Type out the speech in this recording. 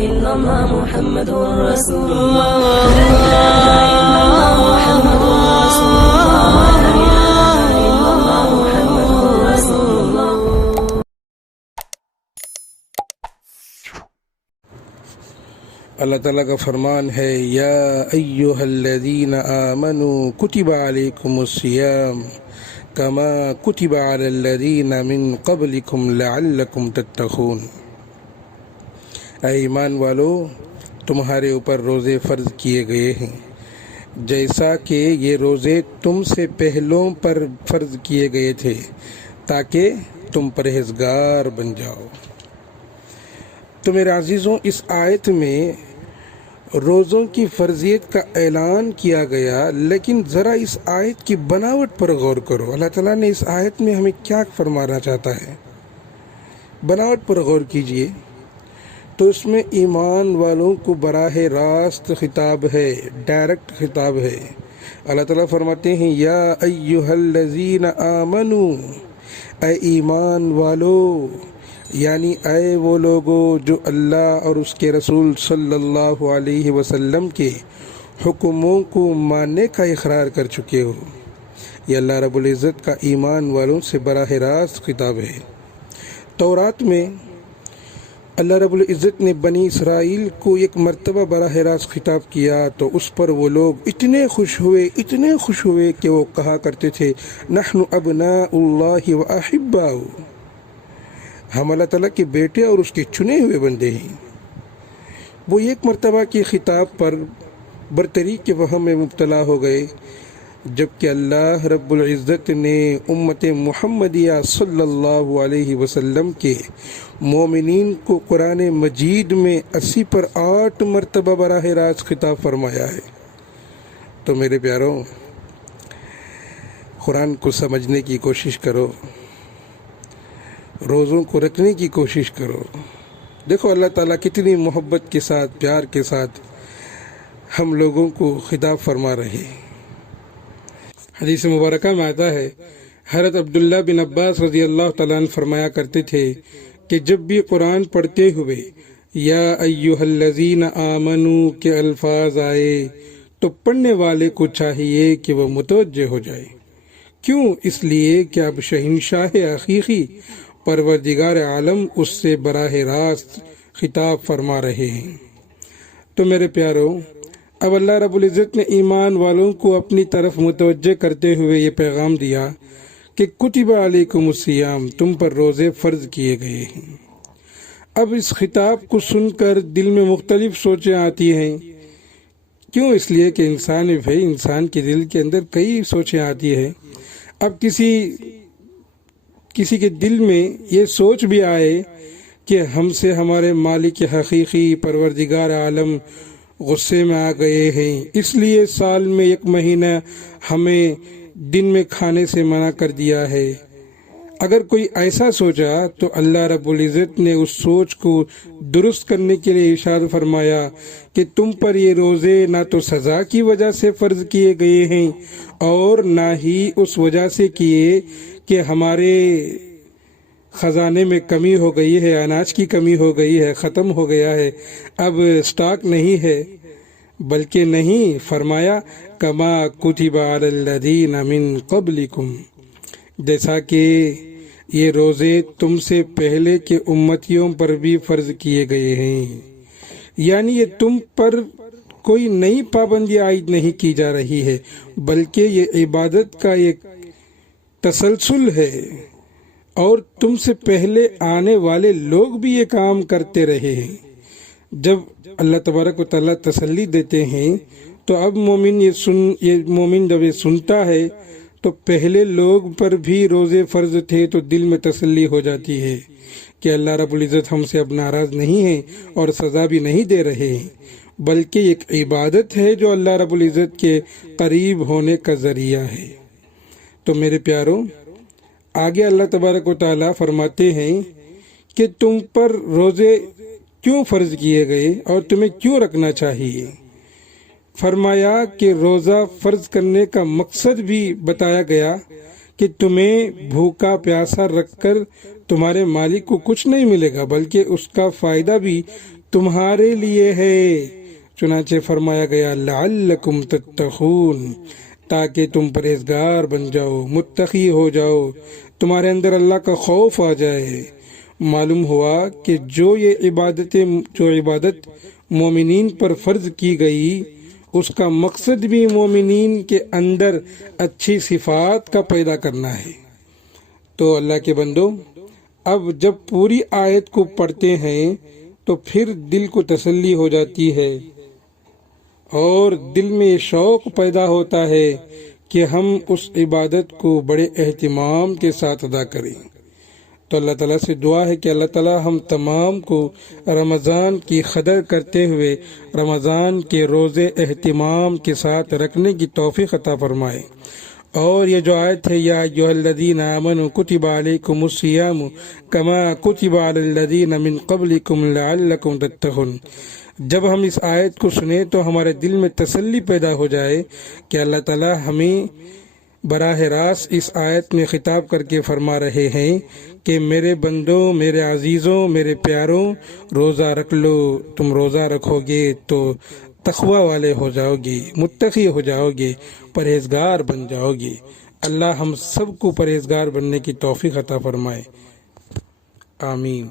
إلا الله محمد رسول الله لا إله إلا الله محمد رسول الله لا إله إلا الله محمد رسول الله. اللہ تعالیٰ کا فرمان ہے یا ایہا الذین آمنوا کتب علیکم الصیام کما کتب علی الذین من قبلکم لعلکم تتقون. اے ایمان والو، تمہارے اوپر روزے فرض کیے گئے ہیں جیسا کہ یہ روزے تم سے پہلوں پر فرض کیے گئے تھے تاکہ تم پرہیزگار بن جاؤ. تو میرے عزیزوں، اس آیت میں روزوں کی فرضیت کا اعلان کیا گیا، لیکن ذرا اس آیت کی بناوٹ پر غور کرو. اللہ تعالیٰ نے اس آیت میں ہمیں کیا فرمانا چاہتا ہے، بناوٹ پر غور کیجئے. تو اس میں ایمان والوں کو براہ راست خطاب ہے، ڈائریکٹ خطاب ہے. اللہ تعالیٰ فرماتے ہیں یا ایہا الذین آمنو، اے ایمان والو، یعنی اے وہ لوگو جو اللہ اور اس کے رسول صلی اللہ علیہ وسلم کے حکموں کو ماننے کا اقرار کر چکے ہو. یہ اللہ رب العزت کا ایمان والوں سے براہ راست خطاب ہے. تورات میں اللہ رب العزت نے بنی اسرائیل کو ایک مرتبہ براہ راست خطاب کیا تو اس پر وہ لوگ اتنے خوش ہوئے کہ وہ کہا کرتے تھے نحن ابناء اللہ و احباؤ، ہم اللہ تعالیٰ کے بیٹے اور اس کے چنے ہوئے بندے ہیں. وہ ایک مرتبہ کے خطاب پر برتری کے وہم میں مبتلا ہو گئے، جبکہ اللہ رب العزت نے امت محمدیہ صلی اللہ علیہ وسلم کے مومنین کو قرآن مجید میں 80 پر 8 مرتبہ براہ راست خطاب فرمایا ہے. تو میرے پیاروں، قرآن کو سمجھنے کی کوشش کرو، روزوں کو رکھنے کی کوشش کرو. دیکھو اللہ تعالیٰ کتنی محبت کے ساتھ، پیار کے ساتھ ہم لوگوں کو خطاب فرما رہے. حدیث مبارکہ میں آتا ہے، حضرت عبداللہ بن عباس رضی اللہ تعالیٰ عنہ فرمایا کرتے تھے کہ جب بھی قرآن پڑھتے ہوئے یا ایہا الذین آمنو کے الفاظ آئے تو پڑھنے والے کو چاہیے کہ وہ متوجہ ہو جائے. کیوں؟ اس لیے کہ اب شہنشاہ حقیقی پروردگار عالم اس سے براہ راست خطاب فرما رہے ہیں. تو میرے پیاروں، اب اللہ رب العزت نے ایمان والوں کو اپنی طرف متوجہ کرتے ہوئے یہ پیغام دیا کہ کتب علیکم الصیام، تم پر روزے فرض کیے گئے ہیں. اب اس خطاب کو سن کر دل میں مختلف سوچیں آتی ہیں. کیوں؟ اس لیے کہ انسان کے دل کے اندر کئی سوچیں آتی ہیں. اب کسی کے دل میں یہ سوچ بھی آئے کہ ہم سے ہمارے مالک حقیقی پروردگار عالم غصے میں آ گئے ہیں، اس لیے سال میں 1 مہینہ ہمیں دن میں کھانے سے منع کر دیا ہے. اگر کوئی ایسا سوچا تو اللہ رب العزت نے اس سوچ کو درست کرنے کے لیے ارشاد فرمایا کہ تم پر یہ روزے نہ تو سزا کی وجہ سے فرض کیے گئے ہیں اور نہ ہی اس وجہ سے کیے کہ ہمارے خزانے میں کمی ہو گئی ہے، اناج کی کمی ہو گئی ہے، ختم ہو گیا ہے، اب اسٹاک نہیں ہے، بلکہ نہیں، فرمایا کما کتب علی الذین من قبلکم، جیسا کہ یہ روزے تم سے پہلے کے امتیوں پر بھی فرض کیے گئے ہیں. یعنی یہ تم پر کوئی نئی پابندی عائد نہیں کی جا رہی ہے، بلکہ یہ عبادت کا ایک تسلسل ہے، اور تم سے پہلے آنے والے لوگ بھی یہ کام کرتے رہے ہیں. جب اللہ تبارک و تعالیٰ تسلی دیتے ہیں تو اب مومن جب یہ سنتا ہے تو پہلے لوگ پر بھی روزے فرض تھے تو دل میں تسلی ہو جاتی ہے کہ اللہ رب العزت ہم سے اب ناراض نہیں ہیں اور سزا بھی نہیں دے رہے ہیں، بلکہ ایک عبادت ہے جو اللہ رب العزت کے قریب ہونے کا ذریعہ ہے. تو میرے پیاروں، آگے اللہ تبارک و تعالیٰ فرماتے ہیں کہ تم پر روزے کیوں فرض کیے گئے اور تمہیں کیوں رکھنا چاہیے. فرمایا کہ روزہ فرض کرنے کا مقصد بھی بتایا گیا کہ تمہیں بھوکا پیاسا رکھ کر تمہارے مالک کو کچھ نہیں ملے گا، بلکہ اس کا فائدہ بھی تمہارے لیے ہے، چنانچہ فرمایا گیا لعلکم تتقون، تاکہ تم پرہیزگار بن جاؤ، متقی ہو جاؤ، تمہارے اندر اللہ کا خوف آ جائے۔ معلوم ہوا کہ جو عبادت مومنین پر فرض کی گئی، اس کا مقصد بھی مومنین کے اندر اچھی صفات کا پیدا کرنا ہے۔ تو اللہ کے بندو، اب جب پوری آیت کو پڑھتے ہیں تو پھر دل کو تسلی ہو جاتی ہے اور دل میں شوق پیدا ہوتا ہے کہ ہم اس عبادت کو بڑے اہتمام کے ساتھ ادا کریں۔ تو اللہ تعالیٰ سے دعا ہے کہ اللہ تعالیٰ ہم تمام کو رمضان کی قدر کرتے ہوئے رمضان کے روزے اہتمام کے ساتھ رکھنے کی توفیق عطا فرمائے۔ اور یہ جو آیت ہے یا ایھا الذین آمنوا کتب علیکم الصیام کما کتب علی الذین من قبلکم لعلکم تتقون، جب ہم اس آیت کو سنیں تو ہمارے دل میں تسلی پیدا ہو جائے کہ اللہ تعالیٰ ہمیں براہ راست اس آیت میں خطاب کر کے فرما رہے ہیں کہ میرے بندوں، میرے عزیزوں، میرے پیاروں، روزہ رکھ لو۔ تم روزہ رکھو گے تو تقوی والے ہو جاؤ گے، متقی ہو جاؤ گے، پرہیزگار بن جاؤ گے۔ اللہ ہم سب کو پرہیزگار بننے کی توفیق عطا فرمائے، آمین۔